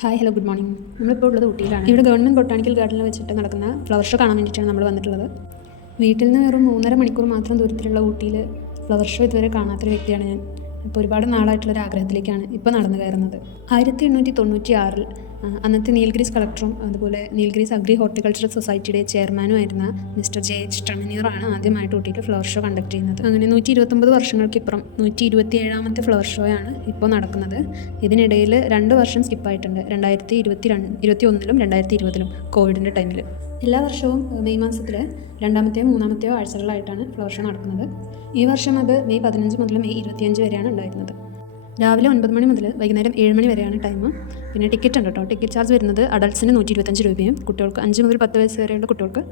Hi hello good morning. നമ്മളിപ്പോൾ ഉള്ളത് ഊട്ടിയിലാണ്. ഇവിടെ ഗവൺമെൻറ് ബൊട്ടാണിക്കൽ ഗാർഡനിൽ വെച്ചിട്ട് നടക്കുന്ന ഫ്ലവർ ഷോ കാണാൻ വേണ്ടിയിട്ടാണ് നമ്മൾ വന്നിട്ടുള്ളത്. വീട്ടിൽ നിന്ന് വെറും 3.5 മണിക്കൂർ മാത്രം ദൂരത്തിലുള്ള ഊട്ടിയിൽ ഫ്ലവർ ഷോ ഇതുവരെ കാണാത്തൊരു വ്യക്തിയാണ് ഞാൻ. ഇപ്പോൾ ഒരുപാട് നാളായിട്ടുള്ളൊരു ആഗ്രഹത്തിലേക്കാണ് ഇപ്പോൾ നടന്നു കയറുന്നത്. 1896 അന്നത്തെ നീൽഗിരീസ് കളക്ടറും അതുപോലെ നീൽഗിരീസ് അഗ്രി ഹോർട്ടിക്കൾച്ചറൽ സൊസൈറ്റിയുടെ ചെയർമാനും ആയിരുന്ന മിസ്റ്റർ ജെ.എച്ച്. ട്രമനിയറാണ് ആദ്യമായിട്ട് ഊട്ടിയിൽ ഫ്ലവർ ഷോ കണ്ടക്ട് ചെയ്യുന്നത്. അങ്ങനെ 129 വർഷങ്ങൾക്കിപ്പുറം 127ാമത്തെ ഫ്ലവർ ഷോയാണ് ഇപ്പോൾ നടക്കുന്നത്. ഇതിനിടയിൽ 2 വർഷം സ്കിപ്പായിട്ടുണ്ട്. 2021ലും 2020ലും കോവിഡിൻ്റെ ടൈമിൽ. എല്ലാ വർഷവും മെയ് മാസത്തിൽ 2ാമത്തെയോ 3ാമത്തെയോ ആഴ്ചകളായിട്ടാണ് ഫ്ലവർ ഷോ നടക്കുന്നത്. ഈ വർഷം അത് മെയ് 15 മുതൽ മെയ് 25 വരെയാണ് ഉണ്ടായിരുന്നത്. രാവിലെ 9 മണി മുതൽ വൈകുന്നേരം 7 മണി വരെയാണ് ടൈം. പിന്നെ ടിക്കറ്റ് ഉണ്ട് കേട്ടോ. ടിക്കറ്റ് ചാർജ് വരുന്നത് അഡൾട്ട്സിന് 125 രൂപയും കുട്ടികൾക്ക് 5 മുതൽ 10 വയസ്സ് വരെയുള്ള കുട്ടികൾക്ക്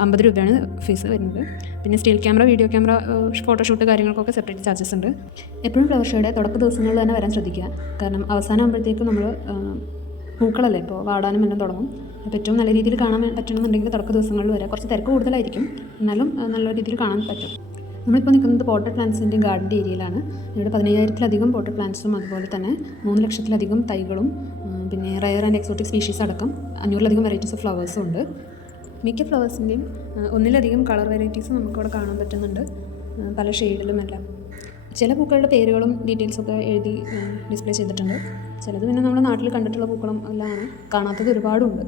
50 രൂപയാണ് ഫീസ് വരുന്നത്. പിന്നെ still camera, video camera, photoshoot കാര്യങ്ങൾക്കൊക്കെ സെപ്പറേറ്റ് ചാർജസ് ഉണ്ട്. എപ്പോഴും ഫ്ലവർ ഷോയുടെ തുടക്ക ദിവസങ്ങളിൽ തന്നെ വരാൻ ശ്രദ്ധിക്കുക. കാരണം അവസാനം ആകുമ്പോഴത്തേക്കും നമ്മൾ പൂക്കളല്ലേ ഇപ്പോൾ വാടാനും എല്ലാം തുടങ്ങും. അപ്പോൾ ഏറ്റവും നല്ല രീതിയിൽ കാണാൻ പറ്റണമെന്നുണ്ടെങ്കിൽ തുടക്ക ദിവസങ്ങളിൽ വരാം. കുറച്ച് തിരക്ക് കൂടുതലായിരിക്കും, എന്നാലും നല്ല രീതിയിൽ കാണാൻ പറ്റും. നമ്മളിപ്പോൾ നിൽക്കുന്നത് പോട്ടഡ് പ്ലാന്റ്സിൻ്റെയും ഗാർഡൻ്റെ ഏരിയയിലാണ്. ഇവിടെ 15,000-ലധികം പോട്ടഡ് പ്ലാന്റ്സും അതുപോലെ തന്നെ 3 ലക്ഷത്തിലധികം തൈകളും പിന്നെ റയർ ആൻഡ് എക്സോട്ടിക് സ്പീഷീസ് അടക്കം 500-ലധികം വെറൈറ്റീസ് ഓഫ് ഫ്ലവേഴ്സും ഉണ്ട്. മിക്ക ഫ്ലവേഴ്സിൻ്റെയും ഒന്നിലധികം കളർ വെറൈറ്റീസും നമുക്കിവിടെ കാണാൻ പറ്റുന്നുണ്ട്, പല ഷെയ്ഡിലുമെല്ലാം. ചില പൂക്കളുടെ പേരുകളും ഡീറ്റെയിൽസൊക്കെ എഴുതി ഡിസ്പ്ലേ ചെയ്തിട്ടുണ്ട്. ചിലത് പിന്നെ നമ്മുടെ നാട്ടിൽ കണ്ടിട്ടുള്ള പൂക്കളും എല്ലാമാണ്, കാണാത്തത് ഒരുപാടുണ്ട്.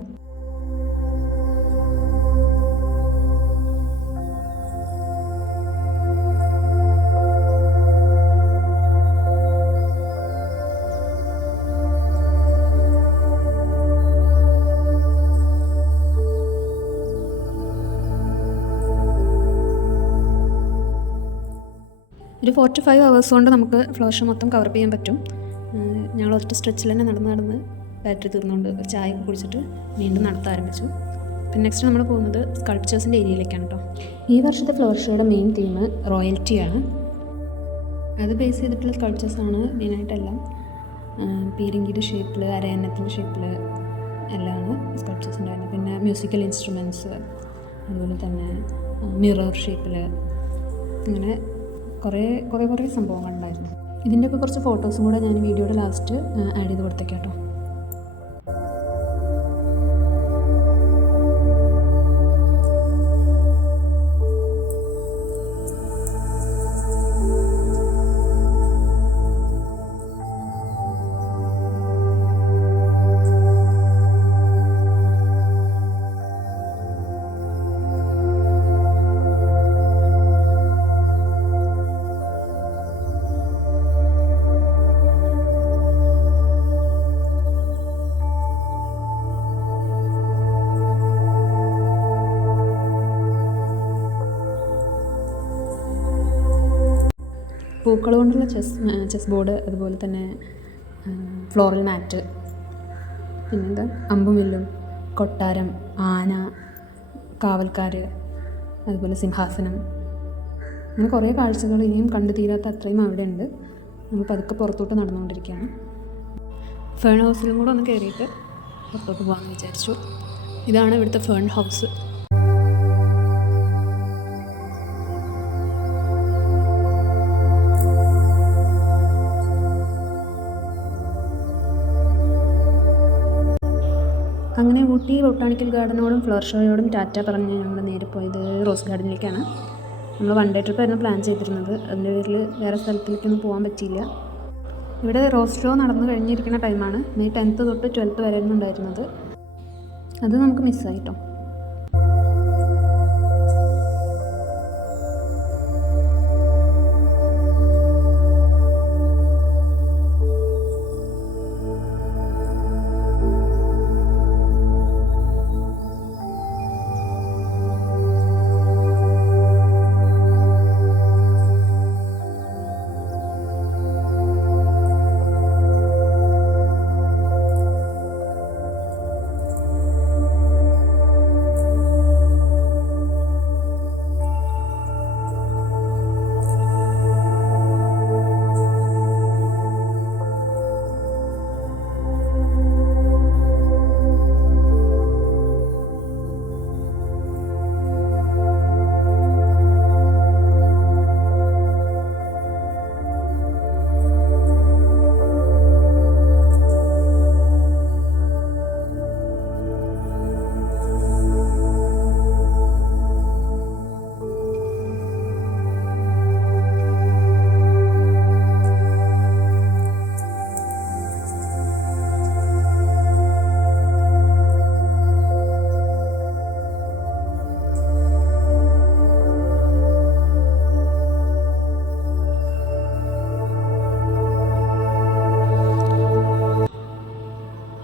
ഒരു 4 to 5 hours കൊണ്ട് നമുക്ക് ഫ്ലവർ ഷോ മൊത്തം കവർ ചെയ്യാൻ പറ്റും. ഞങ്ങൾ ഒറ്റ സ്ട്രെച്ചിൽ തന്നെ നടന്ന് ബാറ്ററി തീർന്നുകൊണ്ട് ഒരു ചായ കുടിച്ചിട്ട് വീണ്ടും നടത്താൻ ആരംഭിച്ചു. പിന്നെ നെക്സ്റ്റ് നമ്മൾ പോകുന്നത് സ്കൾപ്ചേഴ്സിൻ്റെ ഏരിയയിലേക്കാണ് കേട്ടോ. ഈ വർഷത്തെ ഫ്ലവർ ഷോയുടെ മെയിൻ തീം റോയൽറ്റിയാണ്. അത് ബേസ് ചെയ്തിട്ടുള്ള സ്കൾപ്ചേഴ്സാണ് മെയിനായിട്ടെല്ലാം. പീരങ്കിയുടെ ഷേപ്പിൽ, അരയന്നത്തിൻ്റെ ഷേപ്പിൽ എല്ലാമാണ് സ്കൾപ്ചേഴ്സ് ഉണ്ടായിരുന്നത്. പിന്നെ മ്യൂസിക്കൽ ഇൻസ്ട്രുമെൻറ്റ്സ്, അതുപോലെ തന്നെ മിറർ ഷേപ്പിൽ, അങ്ങനെ കുറേ സംഭവങ്ങളുണ്ടായിരുന്നു. ഇതിൻ്റെയൊക്കെ കുറച്ച് ഫോട്ടോസും കൂടെ ഞാൻ വീഡിയോയുടെ ലാസ്റ്റ് ആഡ് ചെയ്ത് കൊടുത്തേക്കാം കേട്ടോ. പൂക്കൾ കൊണ്ടുള്ള ചെസ് ബോർഡ്, അതുപോലെ തന്നെ ഫ്ലോറൽ മാറ്റ്, പിന്നെന്താ അമ്പുമില്ലും, കൊട്ടാരം, ആന, കാവൽക്കാർ, അതുപോലെ സിംഹാസനം, അങ്ങനെ കുറേ കാഴ്ചകൾ ഇനിയും കണ്ടു തീരാത്ത അത്രയും അവിടെ ഉണ്ട്. നമ്മൾ പതുക്കെ പുറത്തോട്ട് നടന്നുകൊണ്ടിരിക്കുകയാണ്. ഫേൺ ഹൗസിലും കൂടെ ഒന്ന് കയറിയിട്ട് പുറത്തോട്ട് പോകാമെന്ന് വിചാരിച്ചു. ഇതാണ് ഇവിടുത്തെ ഫേൺ ഹൗസ്. അങ്ങനെ ഊട്ടി ബൊട്ടാണിക്കൽ ഗാർഡനോടും ഫ്ലവർ ഷോയോടും ടാറ്റ പറഞ്ഞ് ഞങ്ങൾ നേരെ പോയത് റോസ് ഗാർഡനിലേക്കാണ്. നമ്മൾ 1 ഡേ ട്രിപ്പായിരുന്നു പ്ലാൻ ചെയ്തിരുന്നത്. അതിൻ്റെ പേരിൽ വേറെ സ്ഥലത്തിലേക്കൊന്നും പോകാൻ പറ്റിയില്ല. ഇവിടെ റോസ് ഷോ നടന്നു കഴിഞ്ഞിരിക്കുന്ന ടൈമാണ്. മെയ് 10th തൊട്ട് 12th വരെയാണ് ഉണ്ടായിരുന്നത്. അത് നമുക്ക് മിസ്സായിട്ടോ.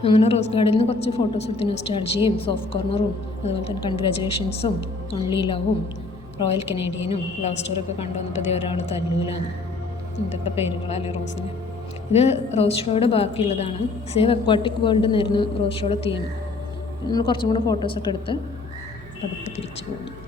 അങ്ങനെ റോസ് ഗാർഡനിൽ നിന്ന് കുറച്ച് ഫോട്ടോസ് എടുത്ത് നൊസ്റ്റാൾജിയയും സോഫ്റ്റ് കോർണറും അതുപോലെ തന്നെ കൺഗ്രാജുലേഷൻസും ഓൺലി ലവും റോയൽ കനേഡിയനും ലവ് സ്റ്റോറിയൊക്കെ കണ്ടു വന്നപ്പോൾ അതേ ഒരാൾ തല്ലൂലാണ്. ഇതൊക്കെ പേരുകളല്ലേ റോസിന്. ഇത് റോസ് ഷോയുടെ ബാക്കിയുള്ളതാണ്. സേവ് അക്വാട്ടിക് വേൾഡ് എന്നായിരുന്നു റോസ് ഷോയുടെ തീം. നമ്മൾ കുറച്ചും കൂടെ ഫോട്ടോസൊക്കെ എടുത്ത് പതുക്കെ തിരിച്ചു പോകുന്നു.